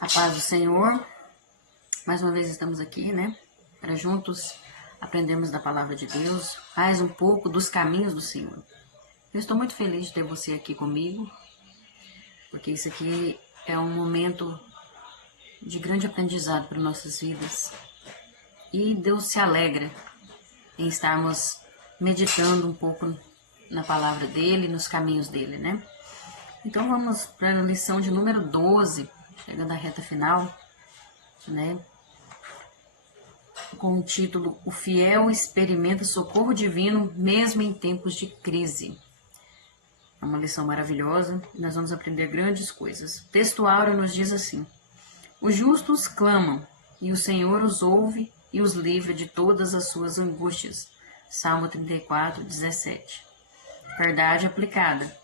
A paz do Senhor. Mais uma vez estamos aqui, né? Para juntos aprendermos da palavra de Deus, mais um pouco dos caminhos do Senhor. Eu estou muito feliz de ter você aqui comigo, porque isso aqui é um momento de grande aprendizado para nossas vidas. E Deus se alegra em estarmos meditando um pouco na palavra dele, nos caminhos dele, né? Então vamos para a lição de número 12, chegando à reta final, né? Com o título O Fiel Experimenta Socorro Divino mesmo em tempos de crise. É uma lição maravilhosa e nós vamos aprender grandes coisas. O texto áureo nos diz assim: os justos clamam e o Senhor os ouve e os livra de todas as suas angústias. Salmo 34, 17. Verdade aplicada.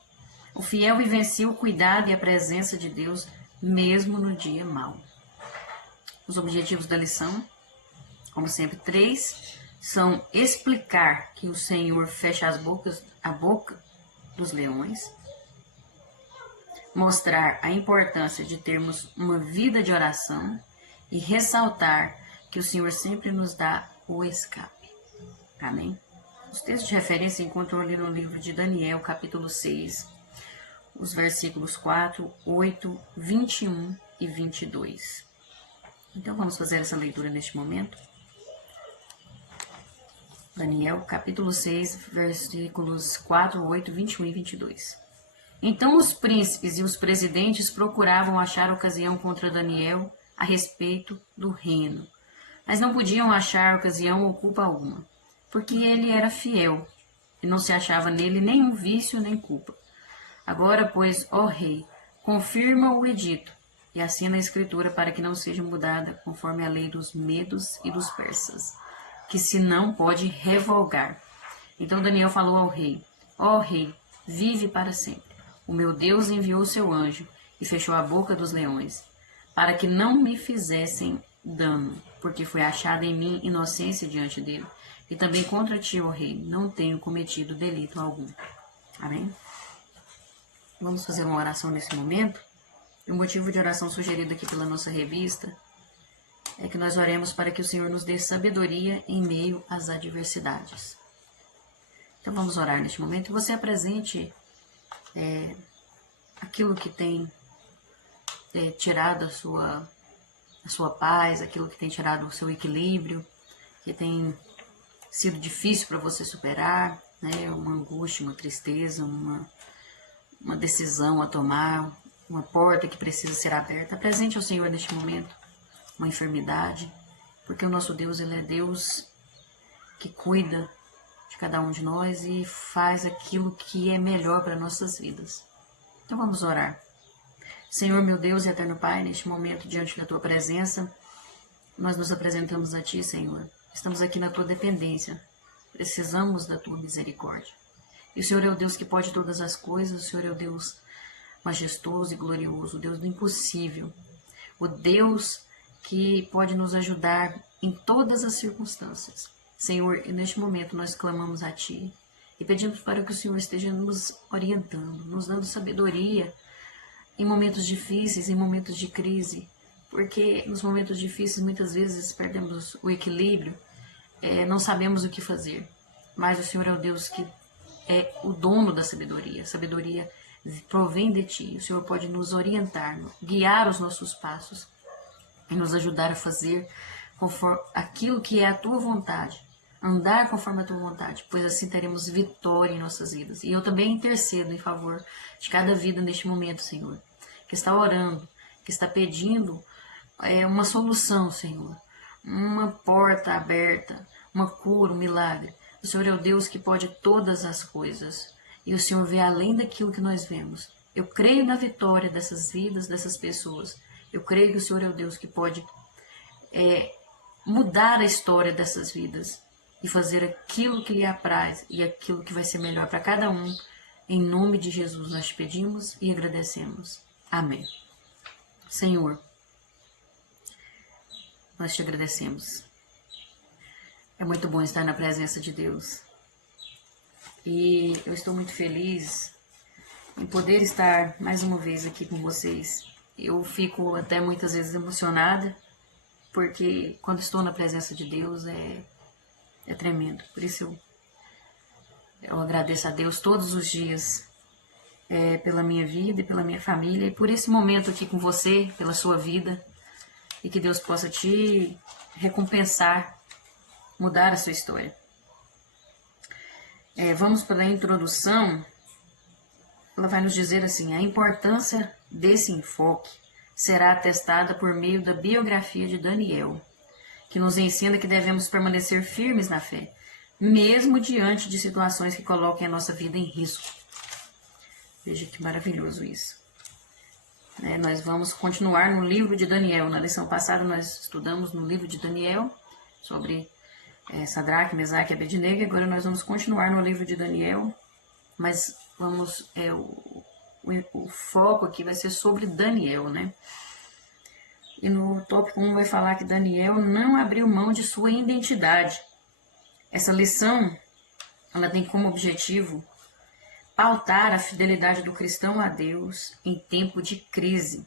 O fiel vivencia o cuidado e a presença de Deus mesmo no dia mau. Os objetivos da lição, como sempre, 3, são explicar que o Senhor fecha a boca dos leões, mostrar a importância de termos uma vida de oração e ressaltar que o Senhor sempre nos dá o escape. Amém? Os textos de referência encontram ali no livro de Daniel, capítulo 6, os versículos 4, 8, 21 e 22. Então vamos fazer essa leitura neste momento. Daniel, capítulo 6, versículos 4, 8, 21 e 22. Então os príncipes e os presidentes procuravam achar ocasião contra Daniel a respeito do reino, mas não podiam achar ocasião ou culpa alguma, porque ele era fiel, e não se achava nele nenhum vício nem culpa. Agora, pois, ó rei, confirma o edito, e assina a escritura para que não seja mudada conforme a lei dos medos e dos persas, que se não pode revogar. Então Daniel falou ao rei: ó rei, vive para sempre. O meu Deus enviou seu anjo e fechou a boca dos leões, para que não me fizessem dano, porque foi achada em mim inocência diante dele. E também contra ti, ó rei, não tenho cometido delito algum. Amém? Vamos fazer uma oração nesse momento. E o motivo de oração sugerido aqui pela nossa revista é que nós oremos para que o Senhor nos dê sabedoria em meio às adversidades. Então vamos orar neste momento. Você apresente aquilo que tem tirado a sua paz, aquilo que tem tirado o seu equilíbrio, que tem sido difícil para você superar, né? Uma angústia, uma tristeza, uma decisão a tomar, uma porta que precisa ser aberta. Apresente ao Senhor neste momento uma enfermidade, porque o nosso Deus, ele é Deus que cuida de cada um de nós e faz aquilo que é melhor para nossas vidas. Então vamos orar. Senhor, meu Deus e eterno Pai, neste momento, diante da Tua presença, nós nos apresentamos a Ti, Senhor. Estamos aqui na Tua dependência, precisamos da Tua misericórdia. E o Senhor é o Deus que pode todas as coisas, o Senhor é o Deus majestoso e glorioso, o Deus do impossível, o Deus que pode nos ajudar em todas as circunstâncias. Senhor, e neste momento nós clamamos a Ti e pedimos para que o Senhor esteja nos orientando, nos dando sabedoria em momentos difíceis, em momentos de crise, porque nos momentos difíceis muitas vezes perdemos o equilíbrio, não sabemos o que fazer, mas o Senhor é o Deus que é o dono da sabedoria. A sabedoria provém de Ti. O Senhor pode nos orientar, guiar os nossos passos e nos ajudar a fazer conforme aquilo que é a Tua vontade, andar conforme a Tua vontade, pois assim teremos vitória em nossas vidas. E eu também intercedo em favor de cada vida neste momento, Senhor, que está orando, que está pedindo uma solução, Senhor, uma porta aberta, uma cura, um milagre. O Senhor é o Deus que pode todas as coisas e o Senhor vê além daquilo que nós vemos. Eu creio na vitória dessas vidas, dessas pessoas. Eu creio que o Senhor é o Deus que pode mudar a história dessas vidas e fazer aquilo que lhe apraz e aquilo que vai ser melhor para cada um. Em nome de Jesus nós te pedimos e agradecemos. Amém. Senhor, nós te agradecemos. É muito bom estar na presença de Deus. E eu estou muito feliz em poder estar mais uma vez aqui com vocês, eu fico até muitas vezes emocionada, porque quando estou na presença de Deus é tremendo. Por isso eu agradeço a Deus todos os dias, pela minha vida e pela minha família, e por esse momento aqui com você, pela sua vida, e que Deus possa te recompensar, mudar a sua história. Vamos para a introdução. Ela vai nos dizer assim: a importância desse enfoque será atestada por meio da biografia de Daniel, que nos ensina que devemos permanecer firmes na fé, mesmo diante de situações que coloquem a nossa vida em risco. Veja que maravilhoso isso. Nós vamos continuar no livro de Daniel. Na lição passada nós estudamos no livro de Daniel sobre Sadraque, Mesaque e Abednego. Agora nós vamos continuar no livro de Daniel, mas vamos o foco aqui vai ser sobre Daniel, né? E no tópico 1 vai falar que Daniel não abriu mão de sua identidade. Essa lição, ela tem como objetivo pautar a fidelidade do cristão a Deus em tempo de crise.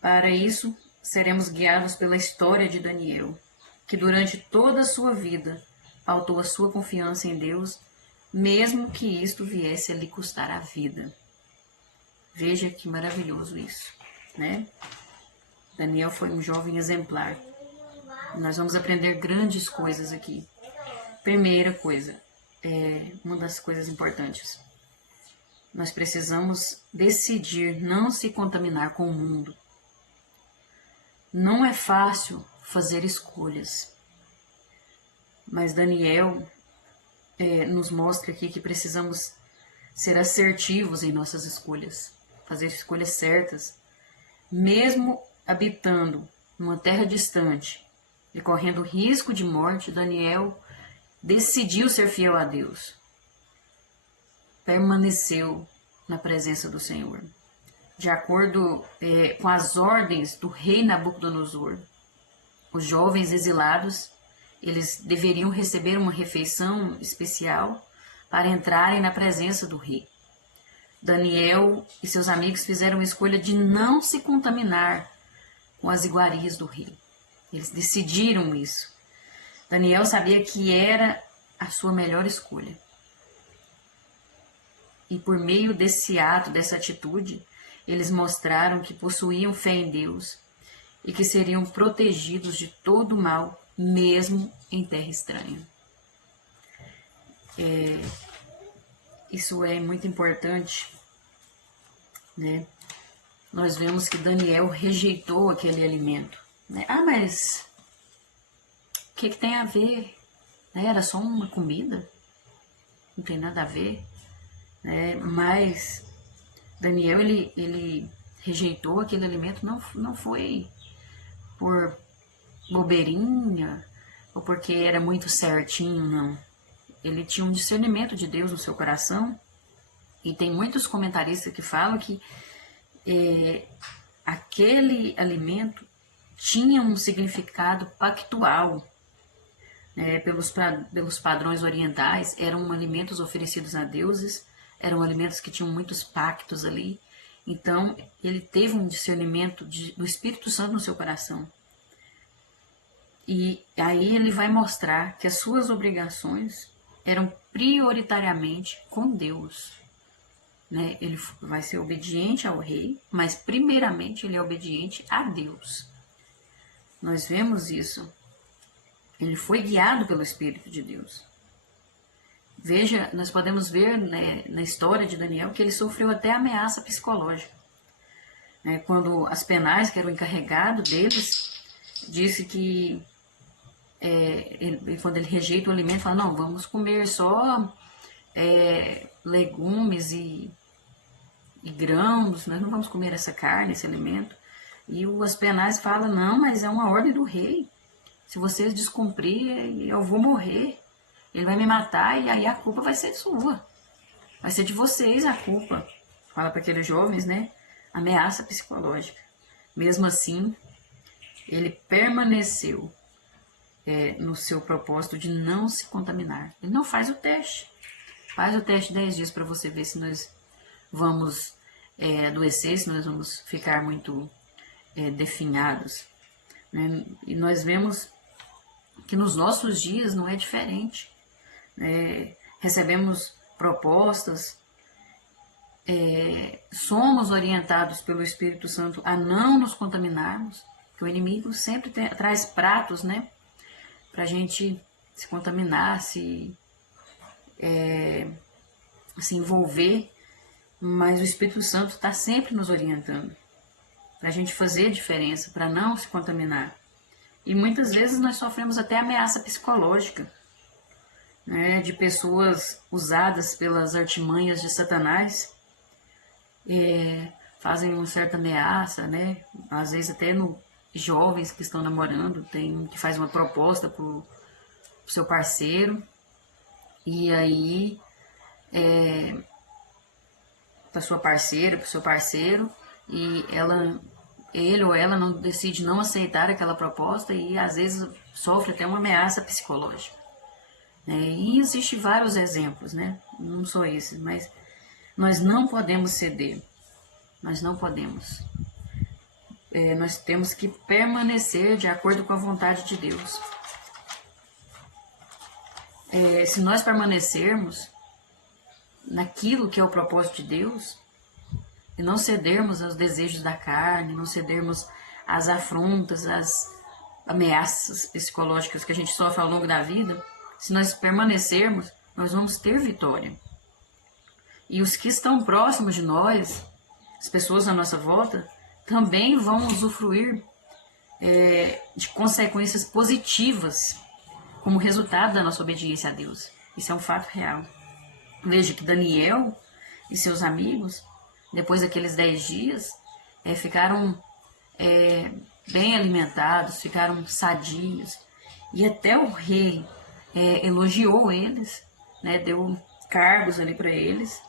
Para isso, seremos guiados pela história de Daniel, que durante toda a sua vida pautou a sua confiança em Deus, mesmo que isto viesse a lhe custar a vida. Veja que maravilhoso isso, né? Daniel foi um jovem exemplar. Nós vamos aprender grandes coisas aqui. Primeira coisa, uma das coisas importantes. Nós precisamos decidir não se contaminar com o mundo. Não é fácil fazer escolhas, mas Daniel nos mostra aqui que precisamos ser assertivos em nossas escolhas, fazer escolhas certas, mesmo habitando numa terra distante e correndo risco de morte. Daniel decidiu ser fiel a Deus, permaneceu na presença do Senhor. De acordo com as ordens do rei Nabucodonosor, os jovens exilados, eles deveriam receber uma refeição especial para entrarem na presença do rei. Daniel e seus amigos fizeram a escolha de não se contaminar com as iguarias do rei. Eles decidiram isso. Daniel sabia que era a sua melhor escolha. E por meio desse ato, dessa atitude, eles mostraram que possuíam fé em Deus e que seriam protegidos de todo mal, mesmo em terra estranha. Isso é muito importante, né? Nós vemos que Daniel rejeitou aquele alimento, né? Mas o que tem a ver? Era só uma comida? Não tem nada a ver, né? Mas Daniel, ele rejeitou aquele alimento, não foi por bobeirinha ou porque era muito certinho, não. Ele tinha um discernimento de Deus no seu coração, e tem muitos comentaristas que falam que aquele alimento tinha um significado pactual, né? Pelos padrões orientais, eram alimentos oferecidos a deuses, eram alimentos que tinham muitos pactos ali. Então, ele teve um discernimento do Espírito Santo no seu coração. E aí ele vai mostrar que as suas obrigações eram prioritariamente com Deus, né? Ele vai ser obediente ao rei, mas primeiramente ele é obediente a Deus. Nós vemos isso. Ele foi guiado pelo Espírito de Deus. Veja, nós podemos ver, né, na história de Daniel que ele sofreu até ameaça psicológica. Quando Aspenaz, que era o encarregado deles, disse que quando ele rejeita o alimento, fala: não, vamos comer só legumes e grãos, nós não vamos comer essa carne, esse alimento. E o Aspenaz fala: não, mas é uma ordem do rei, se vocês descumprirem, eu vou morrer, ele vai me matar, e aí a culpa vai ser sua, vai ser de vocês a culpa. Fala para aqueles jovens, né? Ameaça psicológica. Mesmo assim, ele permaneceu no seu propósito de não se contaminar. Ele não faz o teste. Faz o teste 10 dias para você ver se nós vamos adoecer, se nós vamos ficar muito definhados, né? E nós vemos que nos nossos dias não é diferente. Recebemos propostas, somos orientados pelo Espírito Santo a não nos contaminarmos, que o inimigo sempre traz pratos, né, para a gente se contaminar, se envolver, mas o Espírito Santo está sempre nos orientando para a gente fazer a diferença, para não se contaminar. E muitas vezes nós sofremos até ameaça psicológica, né, de pessoas usadas pelas artimanhas de Satanás, fazem uma certa ameaça, né, às vezes até no jovens que estão namorando, tem que faz uma proposta para o seu parceiro, e aí para sua parceira, para o seu parceiro, e ele ou ela não decide não aceitar aquela proposta e às vezes sofre até uma ameaça psicológica. E existem vários exemplos, né? Não só esse, mas nós não podemos ceder, nós não podemos. Nós temos que permanecer de acordo com a vontade de Deus. Se nós permanecermos naquilo que é o propósito de Deus, e não cedermos aos desejos da carne, não cedermos às afrontas, às ameaças psicológicas que a gente sofre ao longo da vida, se nós permanecermos, nós vamos ter vitória. E os que estão próximos de nós, as pessoas à nossa volta, também vão usufruir de consequências positivas como resultado da nossa obediência a Deus. Isso é um fato real. Veja que Daniel e seus amigos, depois daqueles 10 dias, ficaram bem alimentados, ficaram sadios. E até o rei elogiou eles, né, deu cargos ali para eles.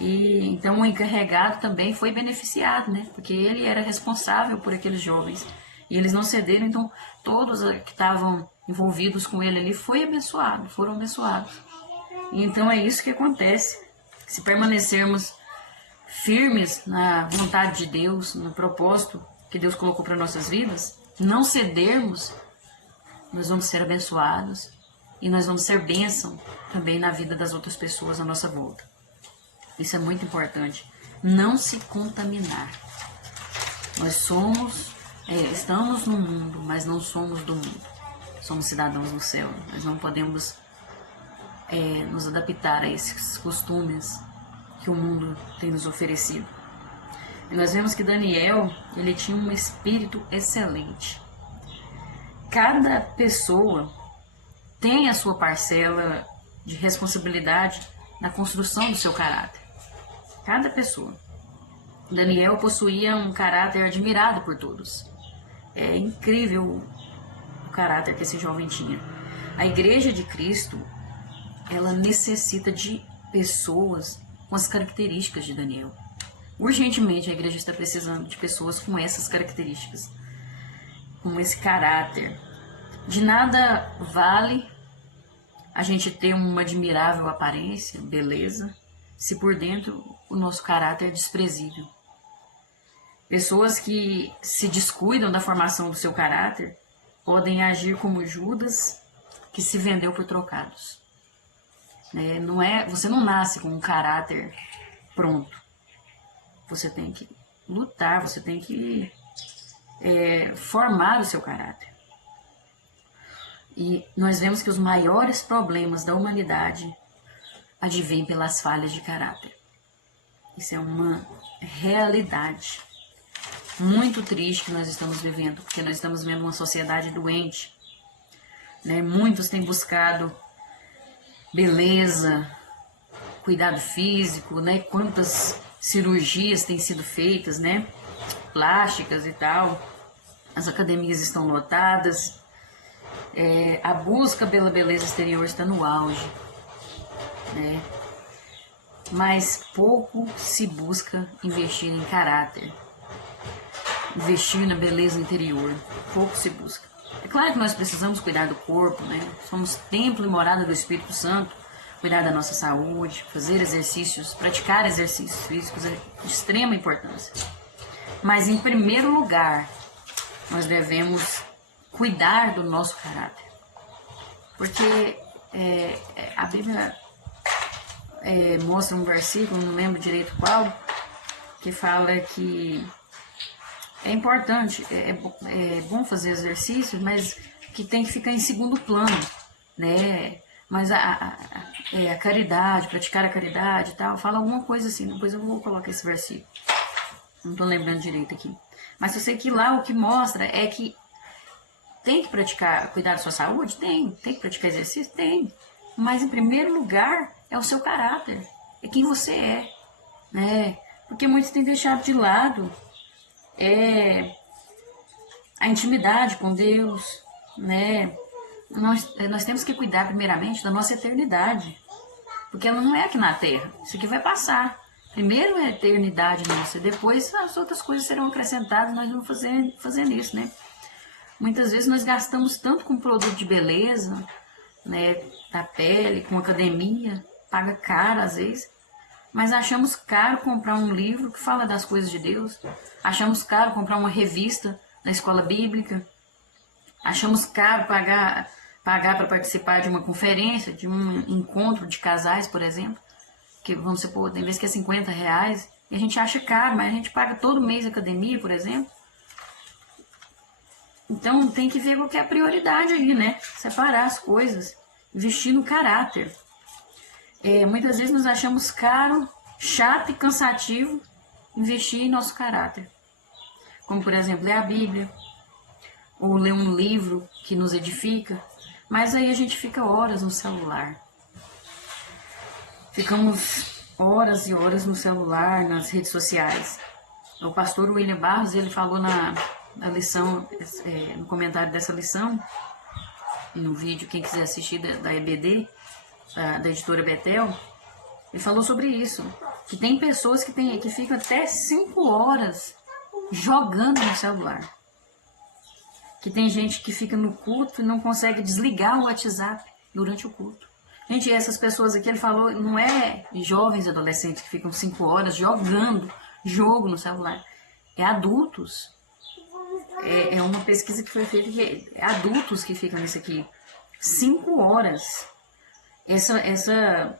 E então o encarregado também foi beneficiado, né, porque ele era responsável por aqueles jovens. E eles não cederam, então todos que estavam envolvidos com ele ali foram abençoados. E então é isso que acontece. Se permanecermos firmes na vontade de Deus, no propósito que Deus colocou para nossas vidas, não cedermos, nós vamos ser abençoados e nós vamos ser bênção também na vida das outras pessoas à nossa volta. Isso é muito importante. Não se contaminar. Nós estamos no mundo, mas não somos do mundo. Somos cidadãos do céu. Nós não podemos nos adaptar a esses costumes que o mundo tem nos oferecido. E nós vemos que Daniel, ele tinha um espírito excelente. Cada pessoa tem a sua parcela de responsabilidade na construção do seu caráter. Cada pessoa. Daniel possuía um caráter admirado por todos. É incrível o caráter que esse jovem tinha. A Igreja de Cristo, ela necessita de pessoas com as características de Daniel. Urgentemente a igreja está precisando de pessoas com essas características, com esse caráter. De nada vale a gente ter uma admirável aparência, beleza, se por dentro o nosso caráter é desprezível. Pessoas que se descuidam da formação do seu caráter podem agir como Judas, que se vendeu por trocados. Você não nasce com um caráter pronto. Você tem que lutar, você tem que formar o seu caráter. E nós vemos que os maiores problemas da humanidade advêm pelas falhas de caráter. Isso é uma realidade muito triste que nós estamos vivendo, porque nós estamos vivendo uma sociedade doente. Muitos têm buscado beleza, cuidado físico, quantas cirurgias têm sido feitas, plásticas e tal. As academias estão lotadas. A busca pela beleza exterior está no auge, mas pouco se busca investir em caráter, investir na beleza interior, pouco se busca. É claro que nós precisamos cuidar do corpo, somos templo e morada do Espírito Santo, cuidar da nossa saúde, fazer exercícios, praticar exercícios físicos é de extrema importância. Mas, em primeiro lugar, nós devemos cuidar do nosso caráter. Porque a Bíblia mostra um versículo, não lembro direito qual, que fala que é importante, é bom fazer exercícios, mas que tem que ficar em segundo plano, né? Mas a caridade, praticar a caridade e tal, fala alguma coisa assim, depois eu vou colocar esse versículo. Não estou lembrando direito aqui. Mas eu sei que lá o que mostra é que tem que praticar, cuidar da sua saúde? Tem que praticar exercício? Tem. Mas em primeiro lugar é o seu caráter, é quem você é, né? Porque muitos têm deixado de lado a intimidade com Deus, né? Nós temos que cuidar primeiramente da nossa eternidade, porque ela não é aqui na Terra, isso aqui vai passar. Primeiro é a eternidade nossa, depois as outras coisas serão acrescentadas, nós vamos fazendo isso, né? Muitas vezes nós gastamos tanto com produto de beleza, né, da pele, com academia, paga caro às vezes, mas achamos caro comprar um livro que fala das coisas de Deus, achamos caro comprar uma revista na escola bíblica, achamos caro pagar para participar de uma conferência, de um encontro de casais, por exemplo, que vamos supor, tem vezes que é R$50, e a gente acha caro, mas a gente paga todo mês academia, por exemplo. Então tem que ver qual que é a prioridade aí, né? Separar as coisas, investir no caráter. Muitas vezes nós achamos caro, chato e cansativo investir em nosso caráter. Como, por exemplo, ler a Bíblia, ou ler um livro que nos edifica, mas aí a gente fica horas no celular. Ficamos horas e horas no celular, nas redes sociais. O pastor William Barros, ele falou na lição, no comentário dessa lição, e no vídeo, quem quiser assistir da EBD, da editora Betel, ele falou sobre isso, que tem pessoas que ficam até 5 horas jogando no celular. Que tem gente que fica no culto e não consegue desligar o WhatsApp durante o culto. Gente, essas pessoas aqui, ele falou, não é jovens e adolescentes que ficam 5 horas jogando jogo no celular. É adultos. É uma pesquisa que foi feita que é adultos que ficam nisso aqui. 5 horas. Essa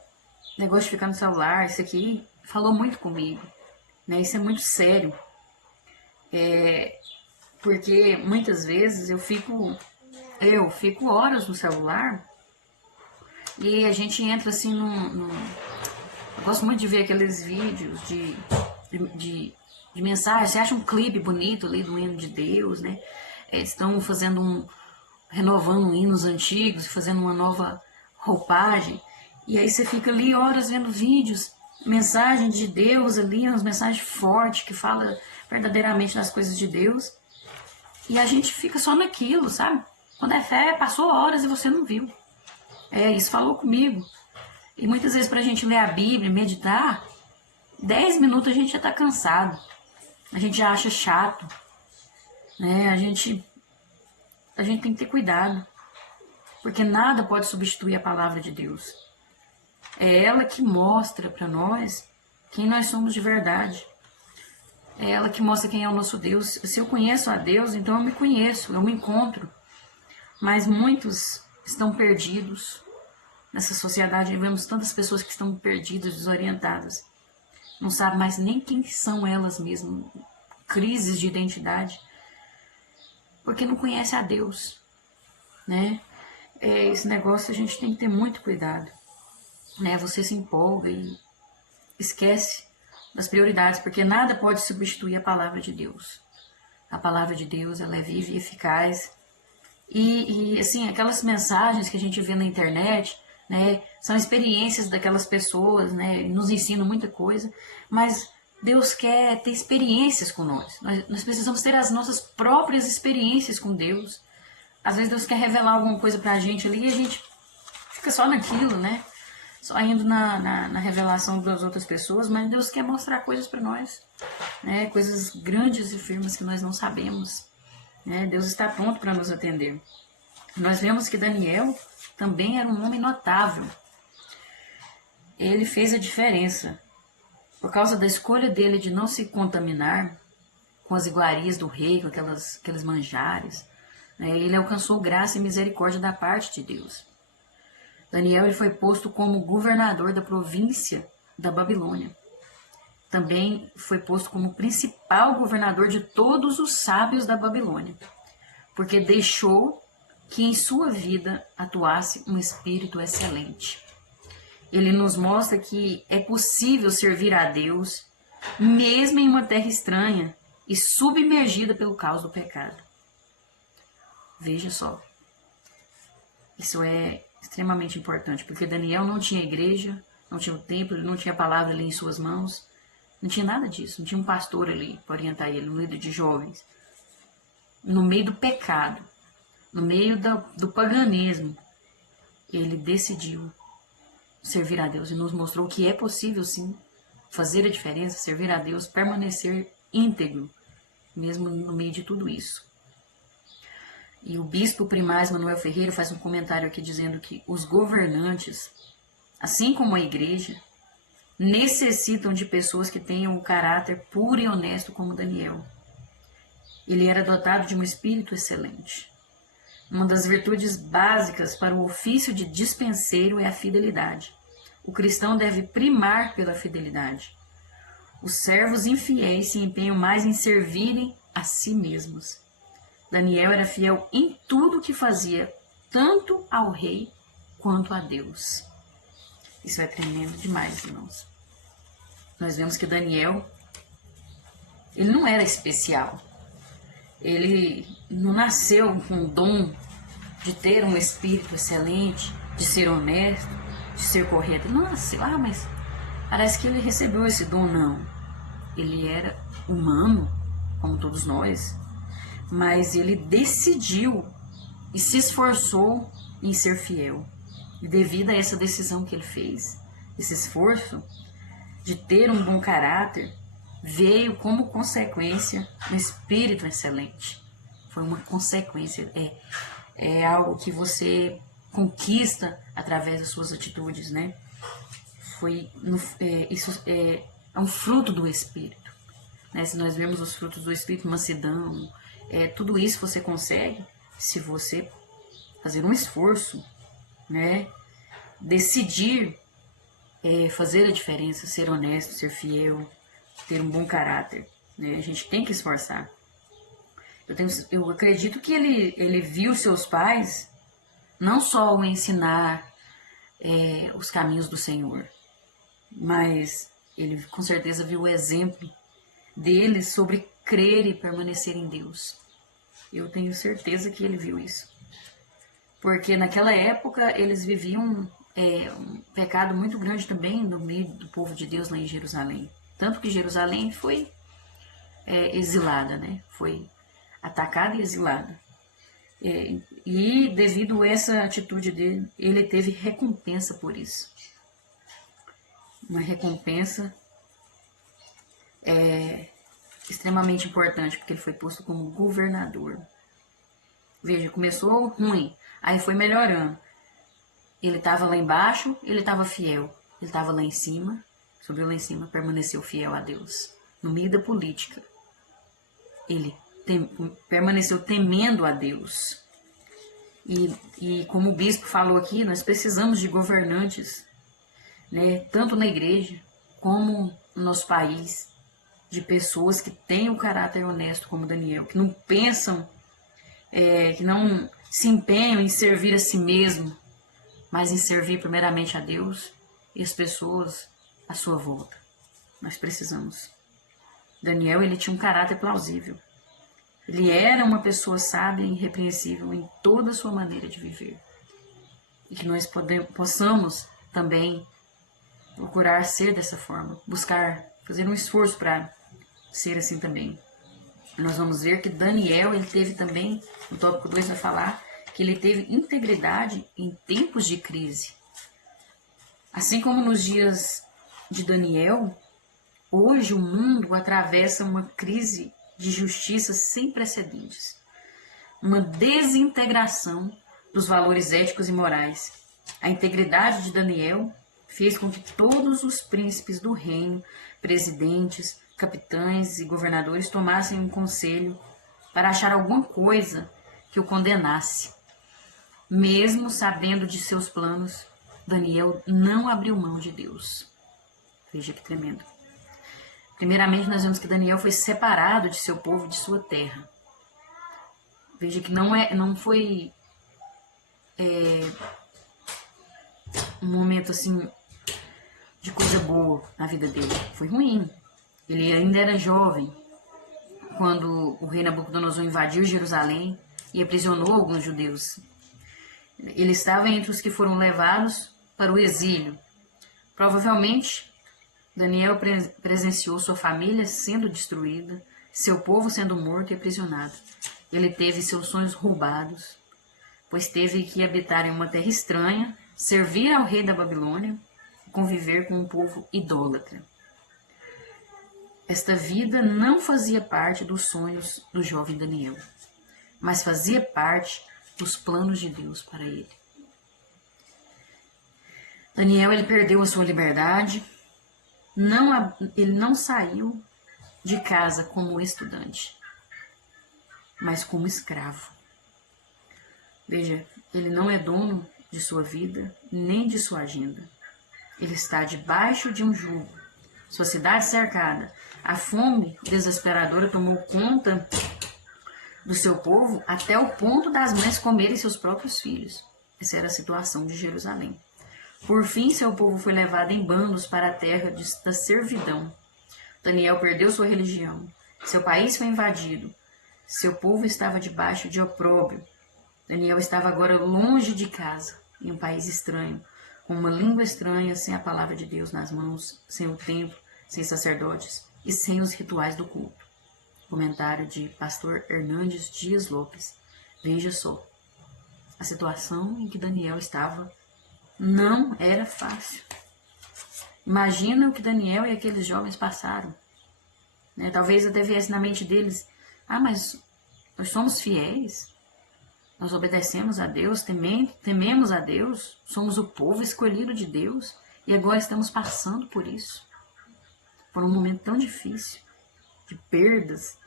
negócio de ficar no celular, isso aqui, falou muito comigo. Né? Isso é muito sério. Porque muitas vezes eu fico horas no celular e a gente entra assim eu gosto muito de ver aqueles vídeos de mensagem. Você acha um clipe bonito ali do hino de Deus, né? Estão renovando hinos antigos, fazendo uma nova roupagem, e aí você fica ali horas vendo vídeos, mensagem de Deus ali, umas mensagens fortes que fala verdadeiramente das coisas de Deus, e a gente fica só naquilo, sabe? Quando é fé, passou horas e você não viu. Isso falou comigo. E muitas vezes pra gente ler a Bíblia, meditar, 10 minutos a gente já tá cansado. A gente já acha chato. Né? A gente tem que ter cuidado. Porque nada pode substituir a palavra de Deus. É ela que mostra para nós quem nós somos de verdade. É ela que mostra quem é o nosso Deus. Se eu conheço a Deus, então eu me conheço, eu me encontro. Mas muitos estão perdidos. Nessa sociedade vemos tantas pessoas que estão perdidas, desorientadas. Não sabem mais nem quem são elas mesmas. Crises de identidade. Porque não conhece a Deus. Né? Esse negócio a gente tem que ter muito cuidado. Né? Você se empolga e esquece das prioridades, porque nada pode substituir a palavra de Deus. A palavra de Deus, ela é viva e eficaz. E assim, aquelas mensagens que a gente vê na internet, né, são experiências daquelas pessoas, né, nos ensinam muita coisa, mas Deus quer ter experiências com nós. Nós precisamos ter as nossas próprias experiências com Deus. Às vezes Deus quer revelar alguma coisa pra gente ali e a gente fica só naquilo, né? Só indo na revelação das outras pessoas, mas Deus quer mostrar coisas para nós, né? Coisas grandes e firmes que nós não sabemos, né? Deus está pronto para nos atender. Nós vemos que Daniel também era um homem notável. ele fez a diferença. Por causa da escolha dele de não se contaminar com as iguarias do rei, com aqueles manjares, né, ele alcançou graça e misericórdia da parte de Deus. Daniel ele foi posto como governador da província da Babilônia. Também foi posto como principal governador de todos os sábios da Babilônia, porque deixou que em sua vida atuasse um espírito excelente. Ele nos mostra que é possível servir a Deus mesmo em uma terra estranha e submergida pelo caos do pecado. Veja só, isso é extremamente importante, porque Daniel não tinha igreja, não tinha o templo, não tinha a palavra ali em suas mãos, não tinha nada disso, não tinha um pastor ali para orientar ele, no meio de jovens, no meio do pecado, no meio do paganismo. Ele decidiu servir a Deus e nos mostrou que é possível sim fazer a diferença, servir a Deus, permanecer íntegro, mesmo no meio de tudo isso. E o bispo primaz Manuel Ferreira faz um comentário aqui dizendo que os governantes, assim como a igreja, necessitam de pessoas que tenham o caráter puro e honesto como Daniel. Ele era dotado de um espírito excelente. Uma das virtudes básicas para o ofício de dispenseiro é a fidelidade. O cristão deve primar pela fidelidade. Os servos infiéis se empenham mais em servirem a si mesmos. Daniel era fiel em tudo que fazia, tanto ao rei quanto a Deus. Isso é tremendo demais, irmãos. Nós vemos que Daniel, ele não era especial. Ele não nasceu com o dom de ter um espírito excelente, de ser honesto, de ser correto. Ele não nasceu, mas parece que ele recebeu esse dom. Não. Ele era humano, como todos nós, mas ele decidiu e se esforçou em ser fiel. E devido a essa decisão que ele fez, esse esforço de ter um bom caráter, veio como consequência um espírito excelente. Foi uma consequência, é algo que você conquista através das suas atitudes, né? Isso é um fruto do Espírito, né? Se nós vemos os frutos do Espírito, mansidão, tudo isso você consegue se você fazer um esforço, né? Decidir fazer a diferença, ser honesto, ser fiel, ter um bom caráter, né? A gente tem que esforçar. Eu acredito que ele viu seus pais não só o ensinar os caminhos do Senhor, mas ele com certeza viu o exemplo deles sobre crer e permanecer em Deus. Eu tenho certeza que ele viu isso. Porque naquela época eles viviam um pecado muito grande também no meio do povo de Deus lá em Jerusalém. Tanto que Jerusalém foi exilada, né? Foi atacada e exilada. E devido a essa atitude dele, ele teve recompensa por isso. Uma recompensa extremamente importante, porque ele foi posto como governador. Veja, começou ruim, aí foi melhorando. Ele estava lá embaixo, ele estava fiel. Ele estava lá em cima, subiu lá em cima, permaneceu fiel a Deus. No meio da política, ele permaneceu temendo a Deus. E como o bispo falou aqui, nós precisamos de governantes, né, tanto na igreja como no nosso país, de pessoas que têm o caráter honesto como Daniel, que não pensam, que não se empenham em servir a si mesmo, mas em servir primeiramente a Deus e as pessoas à sua volta. Nós precisamos. Daniel, ele tinha um caráter plausível. Ele era uma pessoa sábia e irrepreensível em toda a sua maneira de viver. E que nós possamos também procurar ser dessa forma, buscar, fazer um esforço para ser assim também. Nós vamos ver que Daniel, ele teve também, no tópico 2 vai falar, que ele teve integridade em tempos de crise. Assim como nos dias de Daniel, hoje o mundo atravessa uma crise de justiça sem precedentes, uma desintegração dos valores éticos e morais. A integridade de Daniel fez com que todos os príncipes do reino, presidentes, capitães e governadores tomassem um conselho para achar alguma coisa que o condenasse. Mesmo sabendo de seus planos, Daniel não abriu mão de Deus. Veja que tremendo. Primeiramente, nós vemos que Daniel foi separado de seu povo, de sua terra. Veja que não foi um momento assim de coisa boa na vida dele. Foi ruim. Ele ainda era jovem quando o rei Nabucodonosor invadiu Jerusalém e aprisionou alguns judeus. Ele estava entre os que foram levados para o exílio. Provavelmente, Daniel presenciou sua família sendo destruída, seu povo sendo morto e aprisionado. Ele teve seus sonhos roubados, pois teve que habitar em uma terra estranha, servir ao rei da Babilônia e conviver com um povo idólatra. Esta vida não fazia parte dos sonhos do jovem Daniel, mas fazia parte dos planos de Deus para ele. Daniel, ele perdeu a sua liberdade, ele não saiu de casa como estudante, mas como escravo. Veja, ele não é dono de sua vida, nem de sua agenda. Ele está debaixo de um jugo. Sua cidade cercada. A fome desesperadora tomou conta do seu povo até o ponto das mães comerem seus próprios filhos. Essa era a situação de Jerusalém. Por fim, seu povo foi levado em bandos para a terra da servidão. Daniel perdeu sua religião. Seu país foi invadido. Seu povo estava debaixo de opróbrio. Daniel estava agora longe de casa, em um país estranho, com uma língua estranha, sem a palavra de Deus nas mãos, sem o templo, sem sacerdotes e sem os rituais do culto. Comentário de pastor Hernandes Dias Lopes. Veja só, a situação em que Daniel estava não era fácil. Imagina o que Daniel e aqueles jovens passaram. Talvez até viesse na mente deles, mas nós somos fiéis, nós obedecemos a Deus, tememos a Deus, somos o povo escolhido de Deus e agora estamos passando por isso, por um momento tão difícil, de perdas,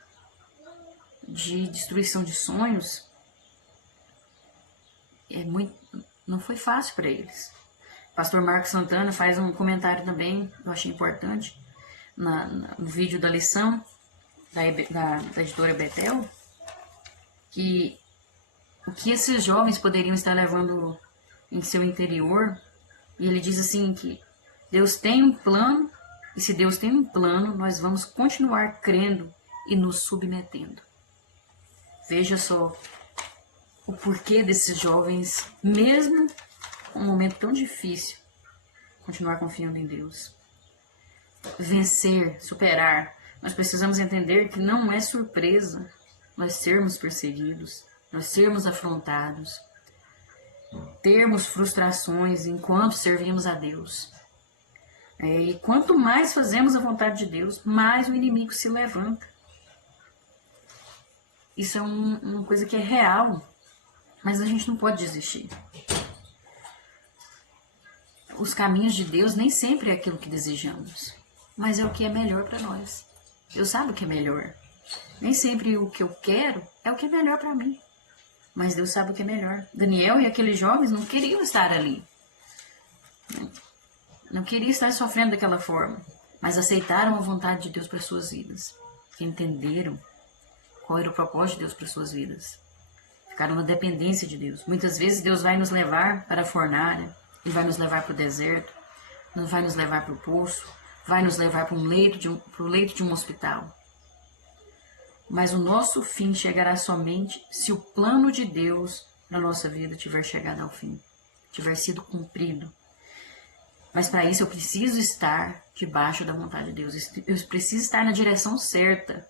de destruição de sonhos. Não foi fácil para eles. O pastor Marcos Santana faz um comentário também, eu achei importante, no vídeo da lição da editora Betel, que o que esses jovens poderiam estar levando em seu interior, e ele diz assim que Deus tem um plano, e se Deus tem um plano, nós vamos continuar crendo e nos submetendo. Veja só o porquê desses jovens, mesmo em um momento tão difícil, continuar confiando em Deus. Vencer, superar. Nós precisamos entender que não é surpresa nós sermos perseguidos, nós sermos afrontados, termos frustrações enquanto servimos a Deus. E quanto mais fazemos a vontade de Deus, mais o inimigo se levanta. Isso é uma coisa que é real, mas a gente não pode desistir. Os caminhos de Deus nem sempre é aquilo que desejamos, mas é o que é melhor para nós. Deus sabe o que é melhor. Nem sempre o que eu quero é o que é melhor para mim, mas Deus sabe o que é melhor. Daniel e aqueles jovens não queriam estar ali. Não queriam estar sofrendo daquela forma, mas aceitaram a vontade de Deus para suas vidas. Entenderam qual era o propósito de Deus para suas vidas. Ficaram na dependência de Deus. Muitas vezes Deus vai nos levar para a fornalha, Ele vai nos levar para o deserto, vai nos levar para o poço, vai nos levar para o leito de um hospital. Mas o nosso fim chegará somente se o plano de Deus na nossa vida tiver chegado ao fim, tiver sido cumprido. Mas para isso eu preciso estar debaixo da vontade de Deus. Eu preciso estar na direção certa,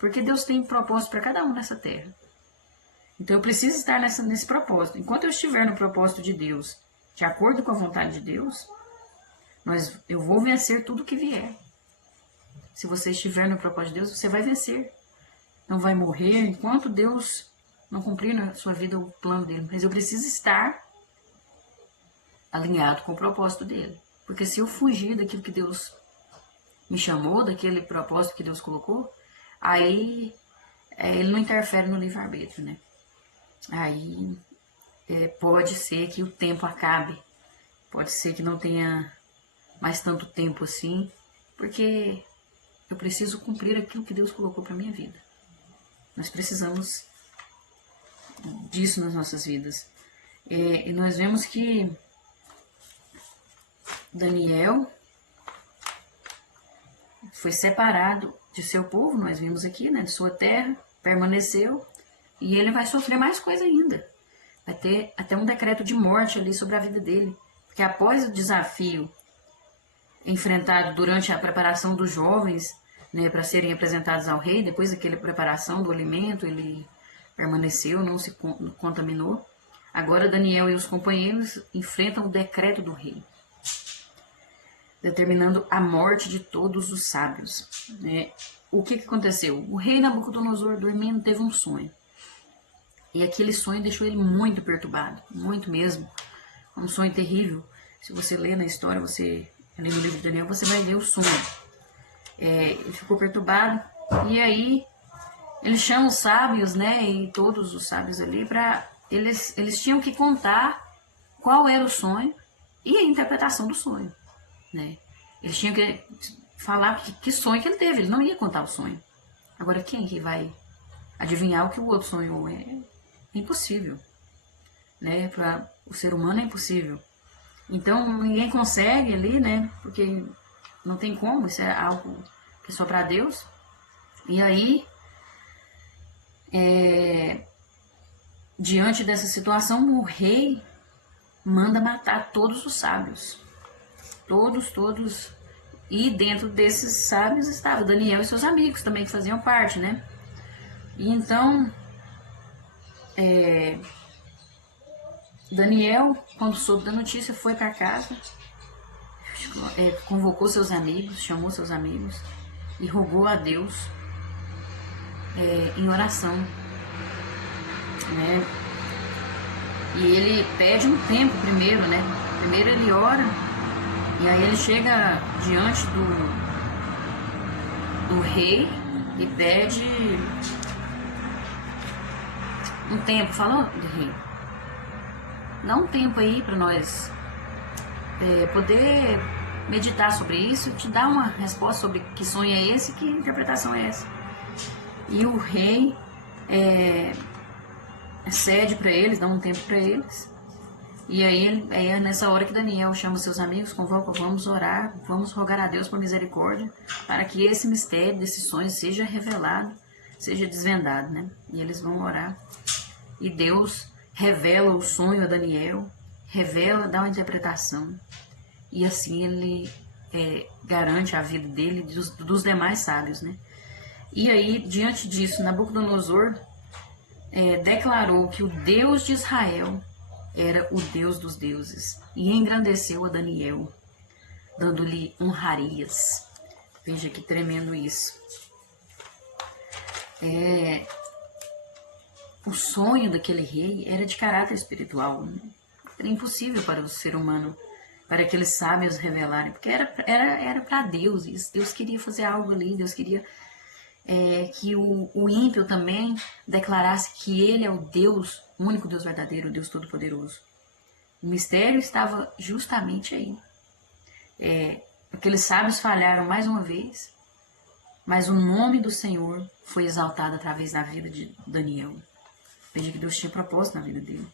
porque Deus tem um propósito para cada um nessa terra. Então eu preciso estar nesse propósito. Enquanto eu estiver no propósito de Deus, de acordo com a vontade de Deus, eu vou vencer tudo que vier. Se você estiver no propósito de Deus, você vai vencer. Não vai morrer enquanto Deus não cumprir na sua vida o plano dele. Mas eu preciso estar alinhado com o propósito dele. Porque se eu fugir daquilo que Deus me chamou, daquele propósito que Deus colocou, aí ele não interfere no livre-arbítrio, né? Aí pode ser que o tempo acabe, pode ser que não tenha mais tanto tempo assim, porque eu preciso cumprir aquilo que Deus colocou para minha vida. Nós precisamos disso nas nossas vidas. E nós vemos que Daniel foi separado de seu povo, nós vimos aqui, né, de sua terra, permaneceu, e ele vai sofrer mais coisa ainda. Vai ter até um decreto de morte ali sobre a vida dele. Porque após o desafio enfrentado durante a preparação dos jovens, né, para serem apresentados ao rei, depois daquela preparação do alimento, ele permaneceu, não se contaminou. Agora Daniel e os companheiros enfrentam o decreto do rei, determinando a morte de todos os sábios. O que aconteceu? O rei Nabucodonosor, dormindo, teve um sonho. E aquele sonho deixou ele muito perturbado, muito mesmo. Um sonho terrível. Se você ler na história, você ler no livro de Daniel, você vai ver o sonho. Ele ficou perturbado. E aí, ele chama os sábios, né? E todos os sábios ali, para eles tinham que contar qual era o sonho e a interpretação do sonho, né? Eles tinham que falar que sonho que ele teve. Ele não ia contar o sonho. Agora, quem que vai adivinhar o que o outro sonhou? É impossível, né? Para o ser humano é impossível. Então, ninguém consegue ali, né? Porque não tem como, isso é algo que é só para Deus. E aí, diante dessa situação, o rei manda matar todos os sábios. Todos. E dentro desses sábios estava Daniel e seus amigos também, que faziam parte, né? E então, Daniel, quando soube da notícia, foi para casa, convocou seus amigos, chamou seus amigos e rogou a Deus em oração, né? E ele pede um tempo primeiro, né? Primeiro ele ora, e aí ele chega diante do rei e pede um tempo, falou, rei, dá um tempo aí para nós poder meditar sobre isso, te dar uma resposta sobre que sonho é esse, que interpretação é essa. E o rei cede para eles, dá um tempo para eles. E aí é nessa hora que Daniel chama seus amigos, convoca, vamos orar, vamos rogar a Deus por misericórdia, para que esse mistério desse sonho seja revelado, seja desvendado, né? E eles vão orar. E Deus revela o sonho a Daniel, revela, dá uma interpretação. E assim ele garante a vida dele e dos demais sábios, né? E aí, diante disso, Nabucodonosor declarou que o Deus de Israel era o Deus dos deuses e engrandeceu a Daniel, dando-lhe honrarias. Veja que tremendo isso. O sonho daquele rei era de caráter espiritual. Era impossível para o ser humano, para aqueles sábios revelarem, porque era para Deus. Isso. Deus queria fazer algo ali, Deus queria que o ímpio também declarasse que ele é o Deus, o único Deus verdadeiro, o Deus todo-poderoso. O mistério estava justamente aí. Aqueles sábios falharam mais uma vez, mas o nome do Senhor foi exaltado através da vida de Daniel. Veja que Deus tinha propósito na vida dele.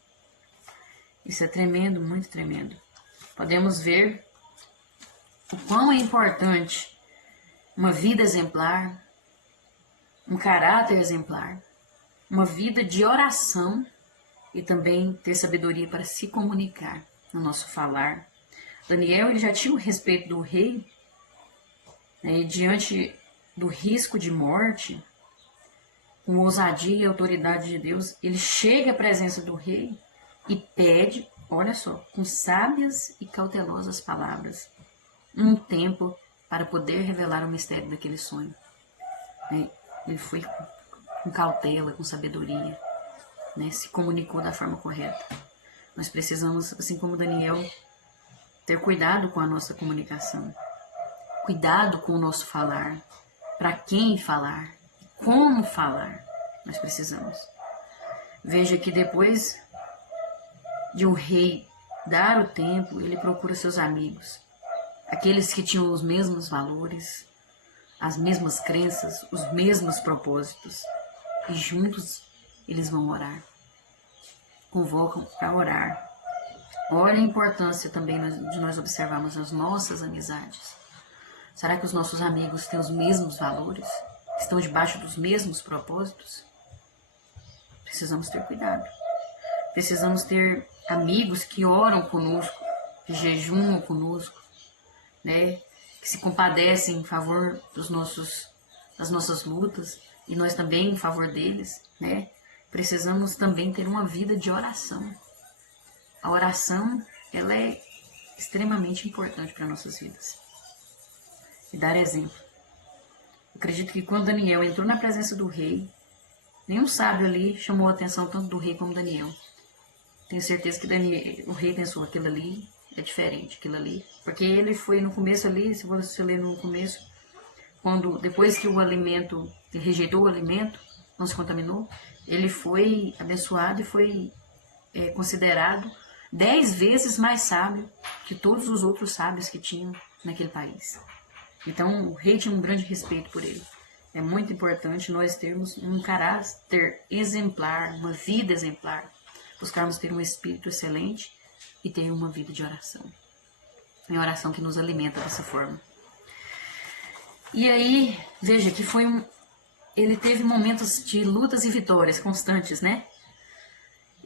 Isso é tremendo, muito tremendo. Podemos ver o quão é importante uma vida exemplar, um caráter exemplar, uma vida de oração e também ter sabedoria para se comunicar no nosso falar. Daniel ele já tinha o respeito do rei, né, e diante do risco de morte, com ousadia e autoridade de Deus, ele chega à presença do rei e pede, olha só, com sábias e cautelosas palavras, um tempo para poder revelar o mistério daquele sonho. Ele foi com cautela, com sabedoria, né? Se comunicou da forma correta. Nós precisamos, assim como Daniel, ter cuidado com a nossa comunicação, cuidado com o nosso falar, para quem falar, como falar, nós precisamos. Veja que depois de o rei dar o templo, ele procura seus amigos, aqueles que tinham os mesmos valores, as mesmas crenças, os mesmos propósitos, e juntos eles vão orar. Convocam para orar. Olha a importância também de nós observarmos as nossas amizades. Será que os nossos amigos têm os mesmos valores? Estão debaixo dos mesmos propósitos? Precisamos ter cuidado. Precisamos ter amigos que oram conosco, que jejumam conosco, né? Que se compadecem em favor das nossas lutas e nós também em favor deles, né? Precisamos também ter uma vida de oração. A oração, ela é extremamente importante para nossas vidas. E dar exemplo. Eu acredito que quando Daniel entrou na presença do rei, nenhum sábio ali chamou a atenção tanto do rei como Daniel. Tenho certeza que o rei pensou, aquilo ali é diferente, aquilo ali. Porque ele foi no começo ali, se você ler no começo, quando depois que ele rejeitou o alimento, não se contaminou, ele foi abençoado e foi considerado 10 vezes mais sábio que todos os outros sábios que tinham naquele país. Então o rei tinha um grande respeito por ele. É muito importante nós termos um caráter exemplar, uma vida exemplar, buscarmos ter um espírito excelente e ter uma vida de oração. É a oração que nos alimenta dessa forma. E aí, veja que ele teve momentos de lutas e vitórias constantes, né?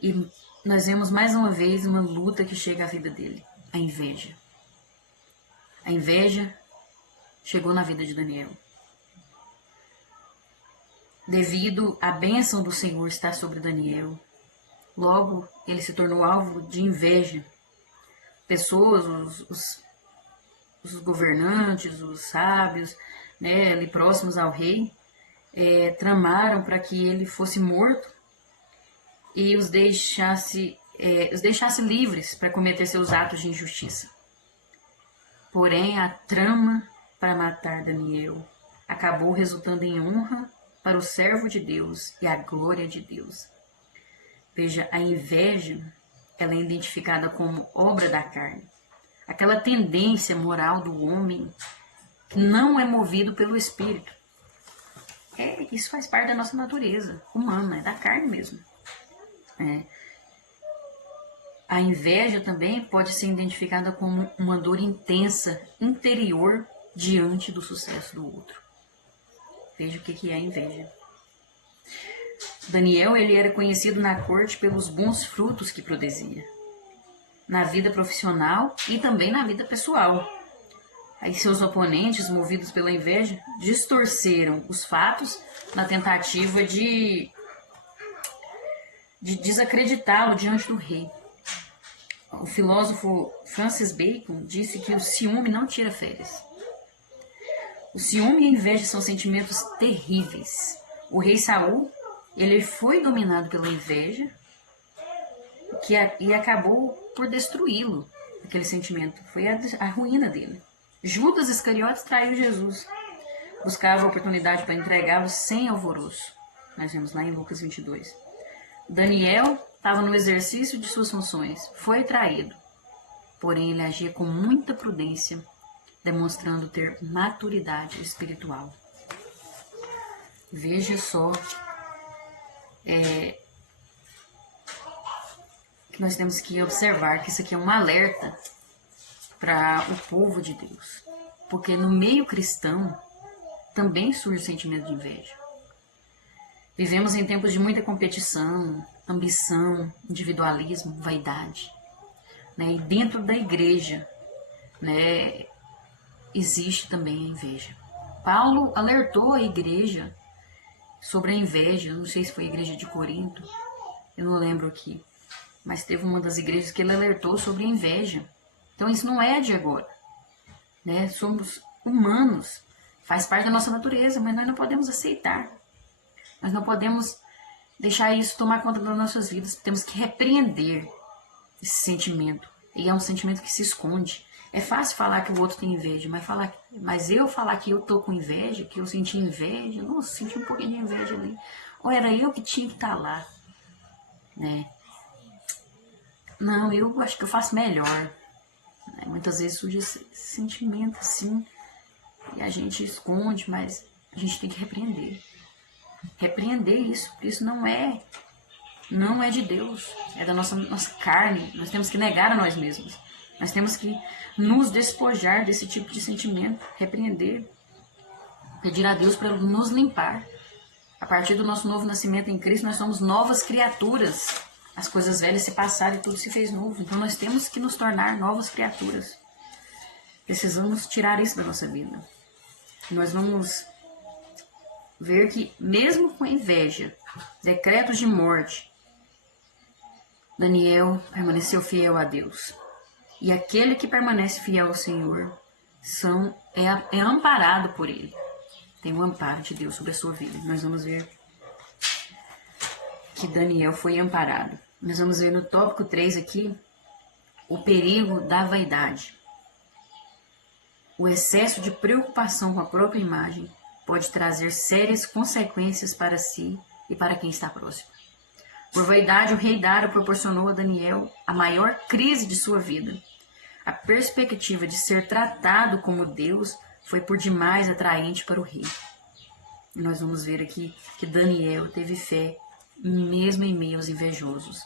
E nós vemos mais uma vez uma luta que chega à vida dele, a inveja. A inveja chegou na vida de Daniel. Devido à bênção do Senhor estar sobre Daniel, logo ele se tornou alvo de inveja. Pessoas, os governantes, os sábios, né, ali próximos ao rei, tramaram para que ele fosse morto e os deixasse livres para cometer seus atos de injustiça. Porém, a trama para matar Daniel acabou resultando em honra para o servo de Deus e a glória de Deus. Veja, a inveja, ela é identificada como obra da carne. Aquela tendência moral do homem que não é movido pelo Espírito. Isso faz parte da nossa natureza humana, é da carne mesmo. A inveja também pode ser identificada como uma dor intensa, interior, diante do sucesso do outro. Veja o que é a inveja. Daniel, ele era conhecido na corte pelos bons frutos que produzia, na vida profissional e também na vida pessoal. Aí seus oponentes, movidos pela inveja, distorceram os fatos na tentativa de desacreditá-lo diante do rei. O filósofo Francis Bacon disse que o ciúme não tira férias. O ciúme e a inveja são sentimentos terríveis. O rei Saul, ele foi dominado pela inveja e acabou por destruí-lo, aquele sentimento. Foi a ruína dele. Judas Iscariotes traiu Jesus. Buscava a oportunidade para entregá-lo sem alvoroço. Nós vemos lá em Lucas 22. Daniel estava no exercício de suas funções. Foi traído. Porém, ele agia com muita prudência, demonstrando ter maturidade espiritual. Veja só que nós temos que observar que isso aqui é um alerta para o povo de Deus. Porque no meio cristão também surge o sentimento de inveja. Vivemos em tempos de muita competição, ambição, individualismo, vaidade. Né? E dentro da igreja, né, existe também a inveja. Paulo alertou a igreja sobre a inveja. Não sei se foi a igreja de Corinto, eu não lembro aqui. Mas teve uma das igrejas que ele alertou sobre a inveja. Então isso não é de agora. Né? Somos humanos, faz parte da nossa natureza, mas nós não podemos aceitar. Nós não podemos deixar isso tomar conta das nossas vidas. Temos que repreender esse sentimento, E é um sentimento que se esconde. É fácil falar que o outro tem inveja, mas eu falar que eu tô com inveja, que eu senti inveja, nossa, senti um pouquinho de inveja ali. Ou era eu que tinha que estar lá, né? Não, eu acho que eu faço melhor. Né? Muitas vezes surge esse sentimento assim, e a gente esconde, mas a gente tem que repreender. Repreender isso, porque isso não é de Deus, é da nossa carne. Nós temos que negar a nós mesmos. Nós temos que nos despojar desse tipo de sentimento, repreender, pedir a Deus para nos limpar. A partir do nosso novo nascimento em Cristo, nós somos novas criaturas. As coisas velhas se passaram e tudo se fez novo. Então nós temos que nos tornar novas criaturas. Precisamos tirar isso da nossa vida. Nós vamos ver que, mesmo com inveja, decretos de morte, Daniel permaneceu fiel a Deus. E aquele que permanece fiel ao Senhor é amparado por Ele. Tem o amparo de Deus sobre a sua vida. Nós vamos ver que Daniel foi amparado. Nós vamos ver no tópico 3 aqui o perigo da vaidade. O excesso de preocupação com a própria imagem pode trazer sérias consequências para si e para quem está próximo. Por vaidade, o rei Dário proporcionou a Daniel a maior crise de sua vida. A perspectiva de ser tratado como Deus foi por demais atraente para o rei. E nós vamos ver aqui que Daniel teve fé mesmo em meio aos invejosos.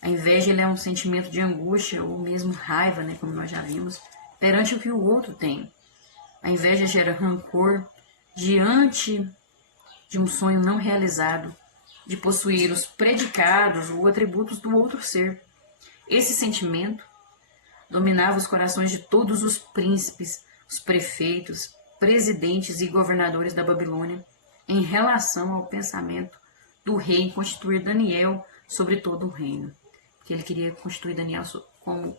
A inveja é um sentimento de angústia ou mesmo raiva, né, como nós já vimos, perante o que o outro tem. A inveja gera rancor diante de um sonho não realizado, de possuir os predicados ou atributos do outro ser. Esse sentimento dominava os corações de todos os príncipes, os prefeitos, presidentes e governadores da Babilônia em relação ao pensamento do rei em constituir Daniel sobre todo o reino. Porque ele queria constituir Daniel como